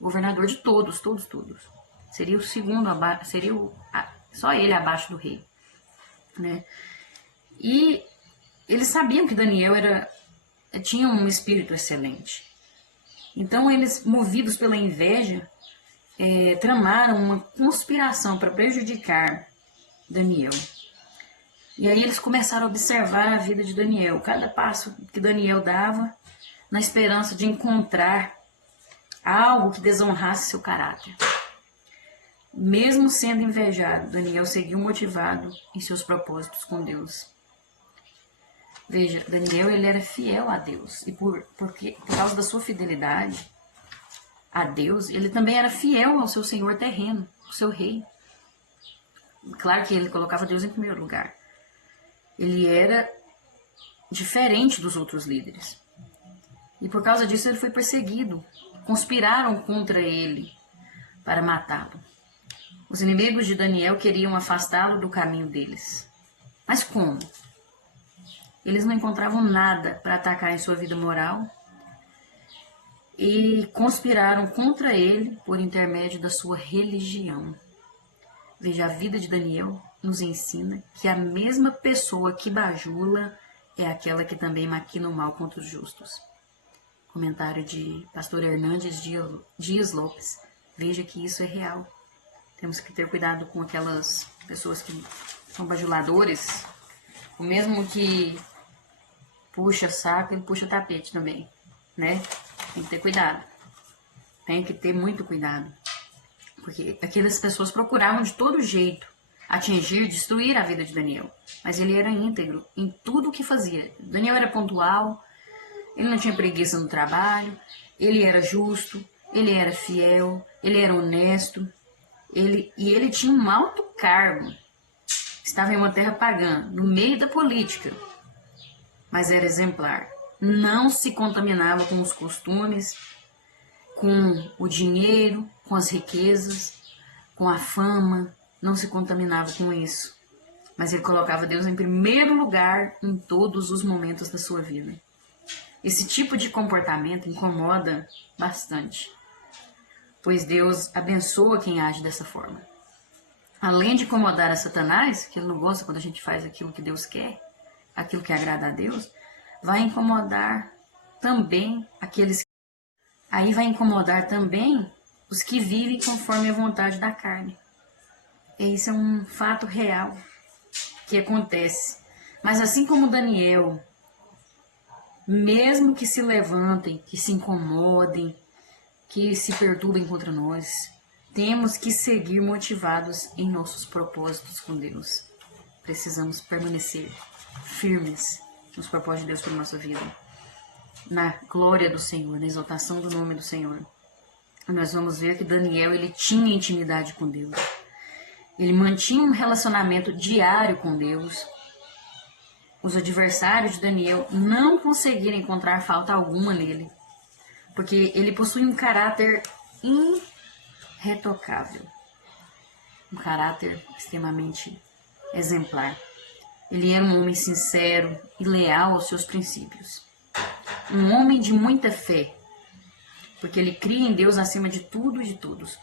governador de todos. Seria o segundo, só ele abaixo do rei. Né? E eles sabiam que Daniel tinha um espírito excelente. Então eles, movidos pela inveja, tramaram uma conspiração para prejudicar Daniel. E aí eles começaram a observar a vida de Daniel, cada passo que Daniel dava, na esperança de encontrar algo que desonrasse seu caráter. Mesmo sendo invejado, Daniel seguiu motivado em seus propósitos com Deus. Veja, Daniel ele era fiel a Deus, e por causa da sua fidelidade a Deus, ele também era fiel ao seu senhor terreno, o seu rei. Claro que ele colocava Deus em primeiro lugar. Ele era diferente dos outros líderes. E por causa disso ele foi perseguido. Conspiraram contra ele para matá-lo. Os inimigos de Daniel queriam afastá-lo do caminho deles. Mas como? Eles não encontravam nada para atacar em sua vida moral e conspiraram contra ele por intermédio da sua religião. Veja, a vida de Daniel nos ensina que a mesma pessoa que bajula é aquela que também maquina o mal contra os justos. Comentário de pastor Hernandes Dias Lopes. Veja que isso é real. Temos que ter cuidado com aquelas pessoas que são bajuladores. O mesmo que puxa saco, ele puxa tapete também, né? Tem que ter cuidado. Tem que ter muito cuidado. Porque aquelas pessoas procuravam de todo jeito atingir, destruir a vida de Daniel. Mas ele era íntegro em tudo o que fazia. Daniel era pontual, ele não tinha preguiça no trabalho, ele era justo, ele era fiel, ele era honesto, ele tinha um alto cargo. Estava em uma terra pagã, no meio da política, mas era exemplar. Não se contaminava com os costumes, com o dinheiro, com as riquezas, com a fama, não se contaminava com isso. Mas ele colocava Deus em primeiro lugar em todos os momentos da sua vida. Esse tipo de comportamento incomoda bastante, pois Deus abençoa quem age dessa forma. Além de incomodar a Satanás, que ele não gosta quando a gente faz aquilo que Deus quer, aquilo que agrada a Deus, vai incomodar também aqueles Aí vai incomodar também os que vivem conforme a vontade da carne. E isso é um fato real que acontece. Mas assim como Daniel, mesmo que se levantem, que se incomodem, que se perturbem contra nós, temos que seguir motivados em nossos propósitos com Deus. Precisamos permanecer firmes nos propósitos de Deus para a nossa vida, na glória do Senhor, na exaltação do nome do Senhor. Nós vamos ver que Daniel, ele tinha intimidade com Deus. Ele mantinha um relacionamento diário com Deus. Os adversários de Daniel não conseguiram encontrar falta alguma nele, porque ele possui um caráter irretocável, um caráter extremamente exemplar. Ele era um homem sincero e leal aos seus princípios, um homem de muita fé, porque ele cria em Deus acima de tudo e de todos.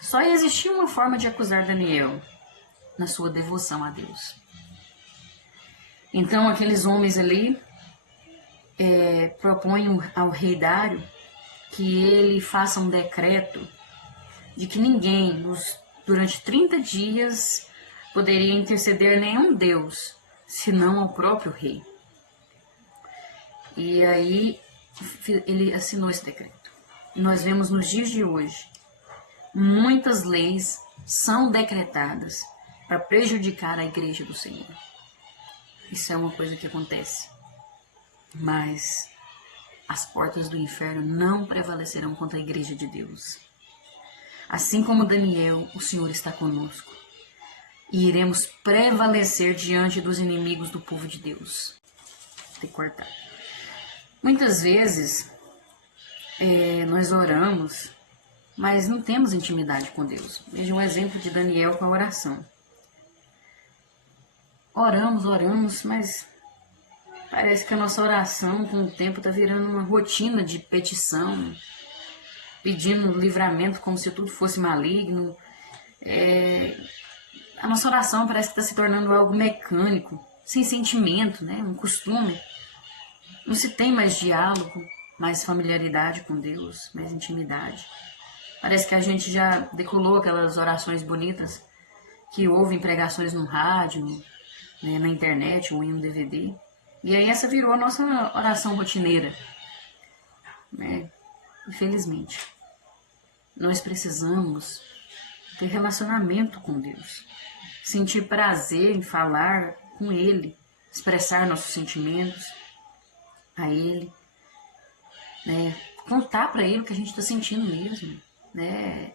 Só existia uma forma de acusar Daniel, na sua devoção a Deus. Então aqueles homens ali propõem ao rei Dário que ele faça um decreto de que ninguém, durante 30 dias, poderia interceder nenhum Deus, senão ao próprio rei. E aí ele assinou esse decreto. E nós vemos nos dias de hoje, muitas leis são decretadas para prejudicar a igreja do Senhor. Isso é uma coisa que acontece. Mas as portas do inferno não prevalecerão contra a igreja de Deus. Assim como Daniel, o Senhor está conosco. E iremos prevalecer diante dos inimigos do povo de Deus. Tem que cortar. Muitas vezes nós oramos, mas não temos intimidade com Deus. Veja um exemplo de Daniel com a oração. Oramos, mas parece que a nossa oração com o tempo está virando uma rotina de petição, pedindo livramento como se tudo fosse maligno. A nossa oração parece que está se tornando algo mecânico, sem sentimento, né? Um costume. Não se tem mais diálogo, mais familiaridade com Deus, mais intimidade. Parece que a gente já decolou aquelas orações bonitas que ouvem pregações no rádio, né, na internet ou em um DVD. E aí essa virou a nossa oração rotineira. Né? Infelizmente. Nós precisamos ter relacionamento com Deus. Sentir prazer em falar com Ele. Expressar nossos sentimentos a Ele. Né? Contar para Ele o que a gente está sentindo mesmo. Né?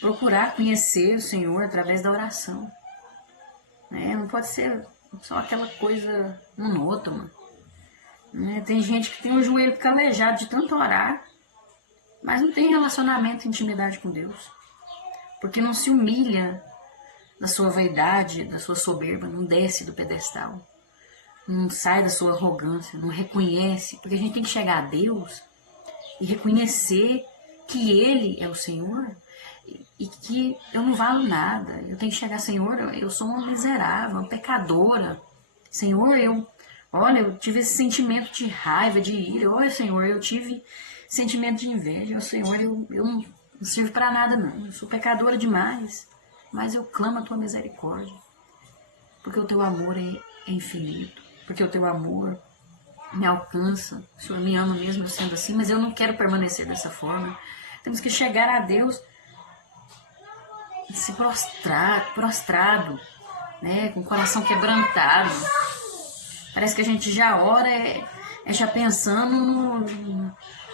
Procurar conhecer o Senhor através da oração. Né? Não pode ser só aquela coisa monótona. Né? Tem gente que tem o joelho calejado de tanto orar, mas não tem relacionamento e intimidade com Deus. Porque não se humilha da sua vaidade, da sua soberba, não desce do pedestal. Não sai da sua arrogância, não reconhece. Porque a gente tem que chegar a Deus e reconhecer que Ele é o Senhor e que eu não valo nada. Eu tenho que chegar, Senhor, eu sou uma miserável, uma pecadora. Senhor, eu tive esse sentimento de raiva, de ira. Olha, Senhor, eu tive sentimento de inveja. Senhor, eu não sirvo para nada, não. Eu sou pecadora demais. Mas eu clamo a tua misericórdia. Porque o teu amor é infinito. Porque o teu amor me alcança. O Senhor me ama mesmo sendo assim, mas eu não quero permanecer dessa forma. Temos que chegar a Deus e se prostrado, né, com o coração quebrantado. Parece que a gente já ora já pensando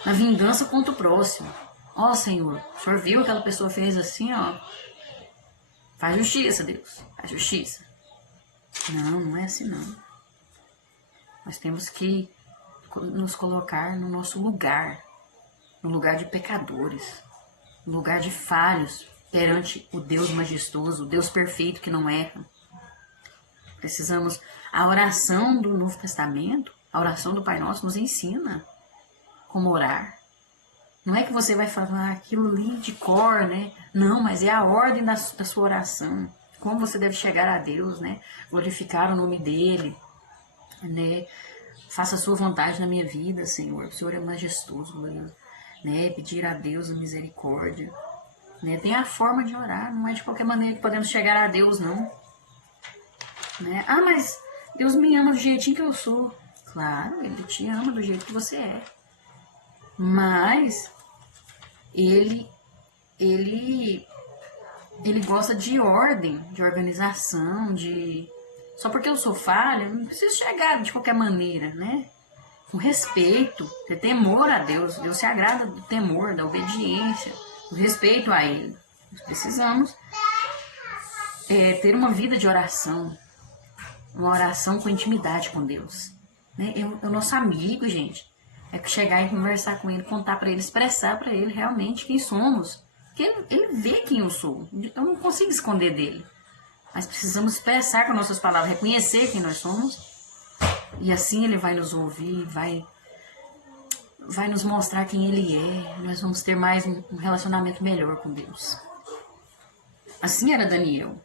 na vingança contra o próximo. Ó, Senhor, o Senhor viu aquela pessoa fez assim, ó. Faz justiça, Deus. Faz justiça. Não é assim não. Nós temos que nos colocar no nosso lugar. No lugar de pecadores. No lugar de falhos perante o Deus majestoso, o Deus perfeito que não erra. Precisamos... A oração do Novo Testamento, a oração do Pai Nosso nos ensina como orar. Não é que você vai falar aquilo ali de cor, né? Não, mas é a ordem da sua oração. Como você deve chegar a Deus, né? Glorificar o nome dele, né? faça a sua vontade na minha vida, Senhor. O Senhor é majestoso, né? Pedir a Deus a misericórdia. Né? Tem a forma de orar, não é de qualquer maneira que podemos chegar a Deus, não. Né? Ah, mas Deus me ama do jeitinho que eu sou. Claro, Ele te ama do jeito que você é. Mas Ele gosta de ordem, de organização, de... Só porque eu sou falha, não preciso chegar de qualquer maneira, né? Com respeito, ter temor a Deus. Deus se agrada do temor, da obediência, do respeito a Ele. Nós precisamos ter uma vida de oração, uma oração com intimidade com Deus. Né? É o nosso amigo, gente. É que chegar e conversar com Ele, contar para Ele, expressar para Ele realmente quem somos. Porque ele vê quem eu sou. Eu não consigo esconder dele. Mas precisamos expressar com nossas palavras, reconhecer quem nós somos. E assim Ele vai nos ouvir, vai nos mostrar quem Ele é. Nós vamos ter mais um relacionamento melhor com Deus. Assim era Daniel.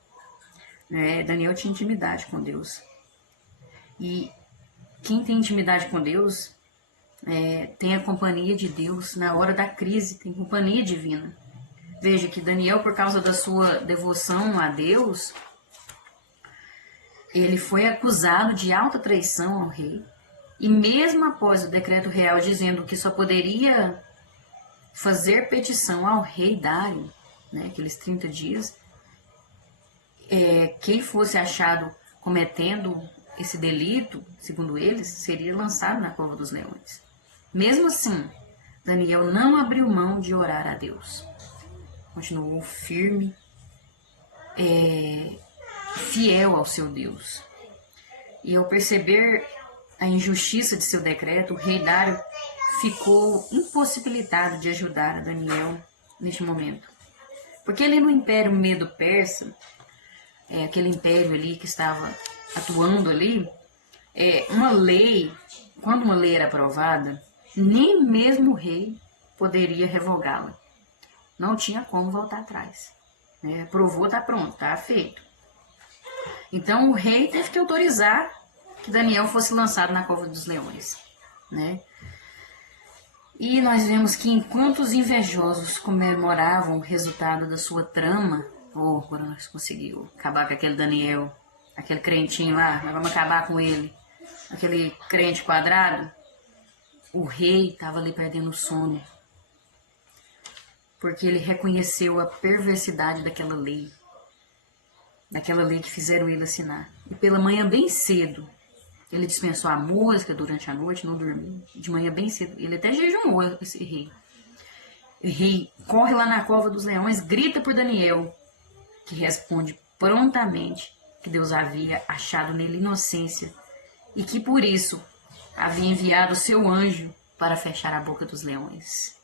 Daniel tinha intimidade com Deus. E quem tem intimidade com Deus tem a companhia de Deus. Na hora da crise, tem companhia divina. Veja que Daniel, por causa da sua devoção a Deus, ele foi acusado de alta traição ao rei. E mesmo após o decreto real dizendo que só poderia fazer petição ao rei Dário, né, aqueles 30 dias, quem fosse achado cometendo esse delito, segundo eles, seria lançado na cova dos leões. Mesmo assim, Daniel não abriu mão de orar a Deus. Continuou firme, fiel ao seu Deus. E ao perceber a injustiça de seu decreto, o rei Dário ficou impossibilitado de ajudar a Daniel neste momento. Porque ali no Império Medo-Persa, aquele império ali que estava atuando ali, uma lei, quando uma lei era aprovada, nem mesmo o rei poderia revogá-la. Não tinha como voltar atrás. Aprovou, está pronto, está feito. Então o rei teve que autorizar que Daniel fosse lançado na cova dos leões. Né? E nós vemos que enquanto os invejosos comemoravam o resultado da sua trama, agora nós conseguimos acabar com aquele Daniel, aquele crentinho lá, nós vamos acabar com ele, aquele crente quadrado, o rei estava ali perdendo o sono, porque ele reconheceu a perversidade daquela lei que fizeram ele assinar. E pela manhã bem cedo, ele dispensou a música durante a noite, não dormiu. De manhã bem cedo, ele até jejuou, esse rei. O rei corre lá na cova dos leões, grita por Daniel, que responde prontamente que Deus havia achado nele inocência e que por isso havia enviado o seu anjo para fechar a boca dos leões.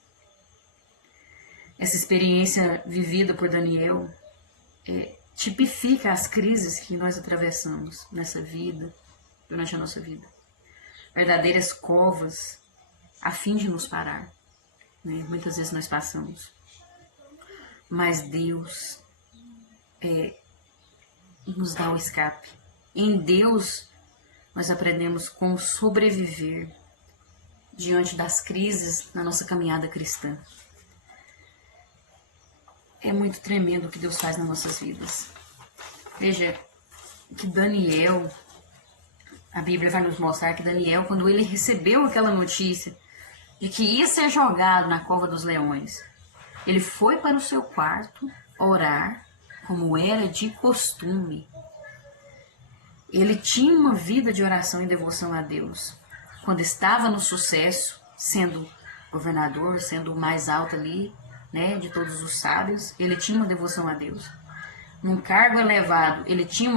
Essa experiência vivida por Daniel tipifica as crises que nós atravessamos nessa vida, durante a nossa vida. Verdadeiras covas a fim de nos parar. Né? Muitas vezes nós passamos. Mas Deus nos dá o escape. Em Deus nós aprendemos como sobreviver diante das crises na nossa caminhada cristã. É muito tremendo o que Deus faz nas nossas vidas. Veja que Daniel, a Bíblia vai nos mostrar que Daniel, quando ele recebeu aquela notícia de que ia ser jogado na cova dos leões, ele foi para o seu quarto orar, como era de costume. Ele tinha uma vida de oração e devoção a Deus. Quando estava no sucesso, sendo governador, sendo o mais alto ali, né, de todos os sábios, ele tinha uma devoção a Deus. Num cargo elevado, ele tinha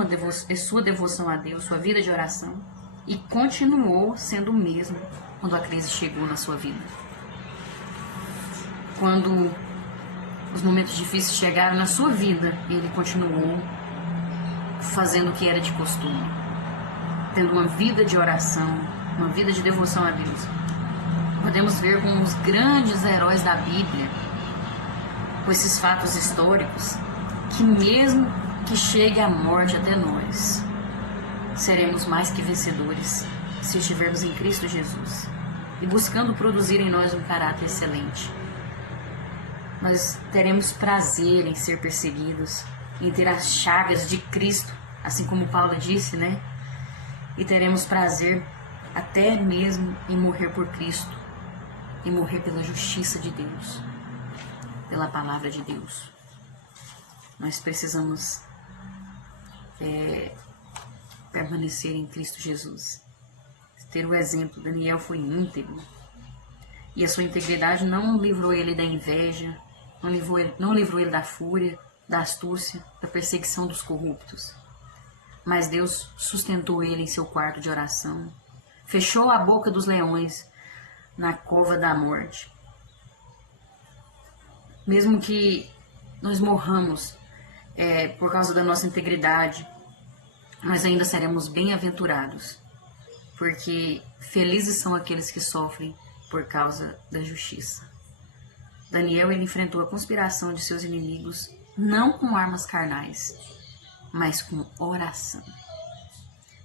sua devoção a Deus, sua vida de oração, e continuou sendo o mesmo quando a crise chegou na sua vida. Quando os momentos difíceis chegaram na sua vida, ele continuou fazendo o que era de costume, tendo uma vida de oração, uma vida de devoção a Deus. Podemos ver como os grandes heróis da Bíblia, com esses fatos históricos, que mesmo que chegue a morte até nós, seremos mais que vencedores, se estivermos em Cristo Jesus e buscando produzir em nós um caráter excelente. Nós teremos prazer em ser perseguidos, em ter as chagas de Cristo, assim como Paulo disse, né? E teremos prazer até mesmo em morrer por Cristo, em morrer pela justiça de Deus, pela palavra de Deus. Nós precisamos permanecer em Cristo Jesus. Ter o exemplo. Daniel foi íntegro. E a sua integridade não livrou ele da inveja, não livrou ele da fúria, da astúcia, da perseguição dos corruptos. Mas Deus sustentou ele em seu quarto de oração, fechou a boca dos leões na cova da morte. Mesmo que nós morramos por causa da nossa integridade, nós ainda seremos bem-aventurados, porque felizes são aqueles que sofrem por causa da justiça. Daniel, ele enfrentou a conspiração de seus inimigos não com armas carnais, mas com oração.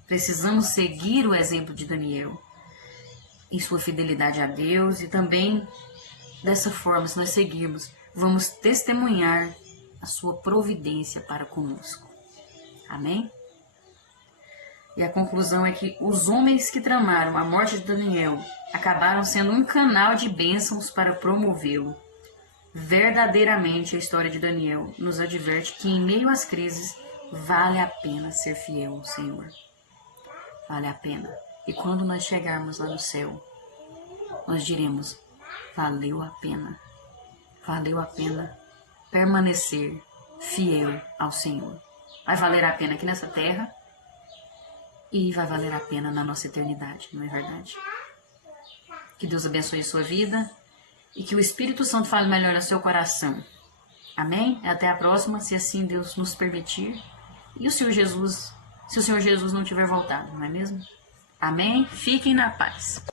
Precisamos seguir o exemplo de Daniel em sua fidelidade a Deus, e também dessa forma, se nós seguirmos, vamos testemunhar a sua providência para conosco. Amém? E a conclusão é que os homens que tramaram a morte de Daniel acabaram sendo um canal de bênçãos para promovê-lo. Verdadeiramente, a história de Daniel nos adverte que, em meio às crises, vale a pena ser fiel ao Senhor. Vale a pena. E quando nós chegarmos lá no céu, nós diremos: valeu a pena. Valeu a pena permanecer fiel ao Senhor. Vai valer a pena aqui nessa terra e vai valer a pena na nossa eternidade, não é verdade? Que Deus abençoe a sua vida e que o Espírito Santo fale melhor ao seu coração. Amém? Até a próxima, se assim Deus nos permitir. E o Senhor Jesus, se o Senhor Jesus não tiver voltado, não é mesmo? Amém? Fiquem na paz.